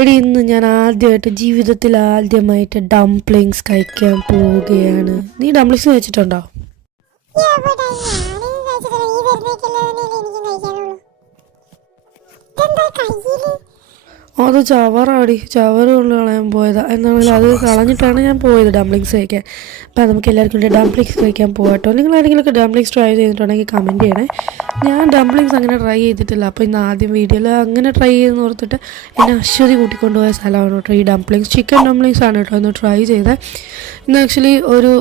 എടി ഇന്ന് ഞാൻ ജീവിതത്തിൽ ആദ്യമായിട്ട് ഡംപ്ലിങ്സ് കഴിക്കാൻ പോവുകയാണ്. നീ ഡംപ്ലിങ്സ് കഴിച്ചിട്ടുണ്ടോ? അത് ചവറാടി, ചവറ് കൊണ്ട് കളയാൻ പോയതാ. എന്നാണെങ്കിൽ അത് കളഞ്ഞിട്ടാണ് ഞാൻ പോയത് ഡംപ്ലിങ്സ് കഴിക്കാൻ. അപ്പം നമുക്ക് എല്ലാവർക്കും കൂടി ഡംപ്ലിങ്സ് കഴിക്കാൻ പോകട്ടോ. നിങ്ങൾ ആരെങ്കിലുമൊക്കെ ഡംപ്ലിങ്സ് ട്രൈ ചെയ്തിട്ടുണ്ടെങ്കിൽ കമൻറ്റ് ചെയ്യണേ. ഞാൻ ഡംപ്ലിങ്സ് അങ്ങനെ ട്രൈ ചെയ്തിട്ടില്ല. അപ്പോൾ ഇന്ന് ആദ്യം വീഡിയോയിൽ അങ്ങനെ ട്രൈ ചെയ്തെന്ന് ഓർത്തിട്ട് എന്നെ അശ്വതി കൂട്ടിക്കൊണ്ടുപോയ സ്ഥലമാണ് കേട്ടോ ഈ ഡംപ്ലിങ്സ്. ചിക്കൻ ഡംപ്ലിങ്സ് ആണ് കേട്ടോ ഒന്ന് ട്രൈ ചെയ്തത്. ഇന്ന് ആക്ച്വലി ഒരു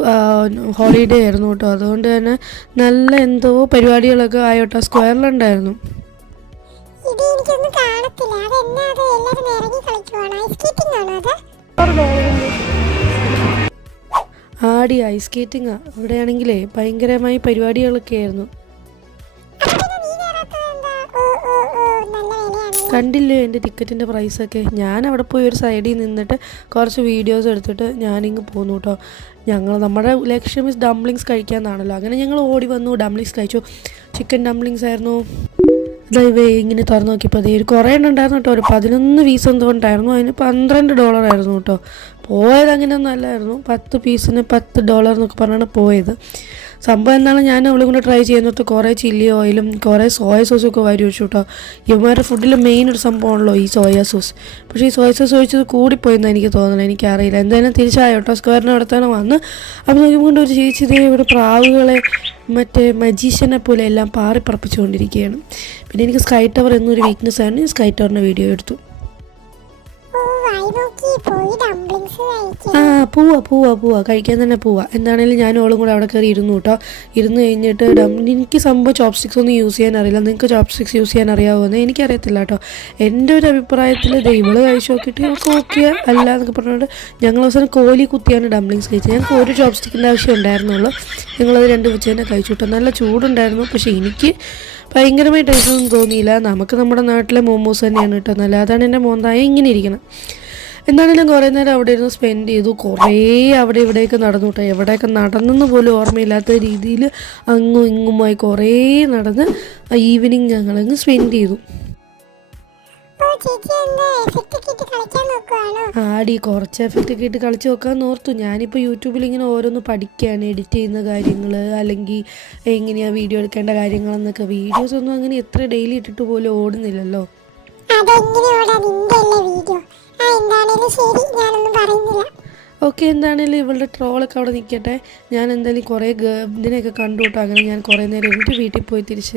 ഹോളിഡേ ആയിരുന്നു കേട്ടോ. അതുകൊണ്ട് തന്നെ നല്ല എന്തോ പരിപാടികളൊക്കെ ആയോട്ടോ സ്ക്വയറിലുണ്ടായിരുന്നു. ആടി ഐസ് സ്കേറ്റിംഗാ. ഇവിടെയാണെങ്കിലേ ഭയങ്കരമായി പരിപാടികളൊക്കെ ആയിരുന്നു. കണ്ടില്ലേ എൻ്റെ ടിക്കറ്റിൻ്റെ പ്രൈസൊക്കെ. ഞാൻ അവിടെ പോയി ഒരു സൈഡിൽ നിന്നിട്ട് കുറച്ച് വീഡിയോസ് എടുത്തിട്ട് ഞാനിങ്ങ് പോന്നു കേട്ടോ. നമ്മുടെ ലക്ഷ്യം ഇസ് ഡംപ്ലിങ്സ് കഴിക്കാമെന്നാണല്ലോ. അങ്ങനെ ഞങ്ങൾ ഓടി വന്നു, ഡംപ്ലിങ്സ് കഴിച്ചു. ചിക്കൻ ഡംപ്ലിങ്സ് ആയിരുന്നു. ഇതേ ഇങ്ങനെ തുറന്ന് നോക്കിയപ്പോൾ അതേ ഒരു കുറേ എണ്ണം ഉണ്ടായിരുന്നു കേട്ടോ. ഒരു 11 പീസ് എന്തുകൊണ്ടായിരുന്നു. അതിന് $12 ആയിരുന്നു കേട്ടോ. പോയത് അങ്ങനെയൊന്നും അല്ലായിരുന്നു. 10 പീസിന് $10 എന്നൊക്കെ പറഞ്ഞാണ് പോയത്. സംഭവം എന്താണ്, ഞാൻ അവളെ കൊണ്ട് ട്രൈ ചെയ്യുന്നത് കുറേ ചില്ലി ഓയിലും കുറേ സോയ സോസും ഒക്കെ വാരി വെച്ചു കേട്ടോ. ഇവന്മാരുടെ ഫുഡിൽ മെയിൻ ഒരു സംഭവമാണല്ലോ ഈ സോയ സോസ്. പക്ഷേ ഈ സോയ സോസ് ഒഴിച്ചത് കൂടിപ്പോയെന്ന് എനിക്ക് തോന്നുന്നത്. എനിക്കറിയില്ല. എന്തായാലും തിരിച്ചായോ കേട്ടോ. സ്ക്വയറിൻ്റെ അവിടെ തന്നെ വന്ന് അപ്പോൾ നോക്കിക്കൊണ്ട് ഒരു ചേച്ചി ഇതേ ഇവിടെ പ്രാവുകളെ മറ്റേ മജീഷ്യനെ പോലെ എല്ലാം പാറി പറപ്പിച്ചുകൊണ്ടിരിക്കുകയാണ്. പിന്നെ എനിക്ക് സ്കൈ ടവർ എന്നൊരു വീക്ക്നെസ് ആയിരുന്നു. സ്കൈ ടവറിൻ്റെ വീഡിയോ എടുത്തു. പോവാ കഴിക്കാൻ തന്നെ പോവാ. എന്താണെങ്കിലും ഞാൻ ഓളും കൂടെ അവിടെ കയറി ഇരുന്നു കേട്ടോ. ഇരുന്ന് കഴിഞ്ഞിട്ട് എനിക്ക് സംഭവം ചോപ്സ്റ്റിക്സ് ഒന്നും യൂസ് ചെയ്യാൻ അറിയില്ല. നിങ്ങൾക്ക് ചോപ്സ്റ്റിക്സ് യൂസ് ചെയ്യാൻ അറിയാവുമെന്ന് എനിക്കറിയത്തില്ല കേട്ടോ. എൻ്റെ ഒരു അഭിപ്രായത്തിൽ ഇവള് കഴിച്ച് നോക്കിയിട്ട് ഞങ്ങൾക്ക് ഓക്കെ അല്ല എന്നൊക്കെ പറഞ്ഞുകൊണ്ട് ഞങ്ങൾ അവസാനം കോലി കുത്തിയാണ് ഡംപ്ലിങ്സ് കഴിച്ചത്. ഞങ്ങൾക്ക് ഒരു ചോപ്സ്റ്റിക്കിൻ്റെ ആവശ്യം ഉണ്ടായിരുന്നുള്ളൂ. ഞങ്ങളത് 2 വെച്ച് തന്നെ കഴിച്ചു കേട്ടോ. നല്ല ചൂടുണ്ടായിരുന്നു. പക്ഷേ എനിക്ക് ഭയങ്കരമായി ടേസ്റ്റൊന്നും തോന്നിയില്ല. നമുക്ക് നമ്മുടെ നാട്ടിലെ മോമോസ് തന്നെയാണ് കേട്ടോ നല്ല. അതാണ് എൻ്റെ മോന്തായ ഇങ്ങനെ ഇരിക്കണം. എന്നാണെങ്കിലും കുറേ നേരം അവിടെ ഇരുന്ന് സ്പെൻഡ് ചെയ്തു. കുറേ അവിടെ ഇവിടെയൊക്കെ നടന്നു കേട്ടോ. എവിടെയൊക്കെ നടന്നെന്ന് പോലും ഓർമ്മയില്ലാത്ത രീതിയിൽ അങ്ങും ഇങ്ങുമായി കുറേ നടന്ന് ഈവനിങ് ഞങ്ങളങ്ങ് സ്പെൻഡ് ചെയ്തു. ആടി കുറച്ച് എഫക്റ്റ് ഒക്കെ ഇട്ട് കളിച്ച് നോക്കാമെന്ന് ഓർത്തു. ഞാനിപ്പോൾ യൂട്യൂബിൽ ഇങ്ങനെ ഓരോന്ന് പഠിക്കുകയാണ്. എഡിറ്റ് ചെയ്യുന്ന കാര്യങ്ങൾ അല്ലെങ്കിൽ എങ്ങനെയാണ് വീഡിയോ എടുക്കേണ്ട കാര്യങ്ങളെന്നൊക്കെ. വീഡിയോസ് ഒന്നും അങ്ങനെ എത്ര ഡെയിലി ഇട്ടിട്ട് പോലും ഓടുന്നില്ലല്ലോ. ഓക്കെ, എന്താണേലും ഇവളുടെ ട്രോളൊക്കെ അവിടെ നിൽക്കട്ടെ. ഞാൻ എന്തായാലും കുറേ ഇതിനെയൊക്കെ കണ്ടു കേട്ടോ. അങ്ങനെ ഞാൻ കുറേ നേരം ഇരുന്നിട്ട് വീട്ടിൽ പോയി തിരിച്ച്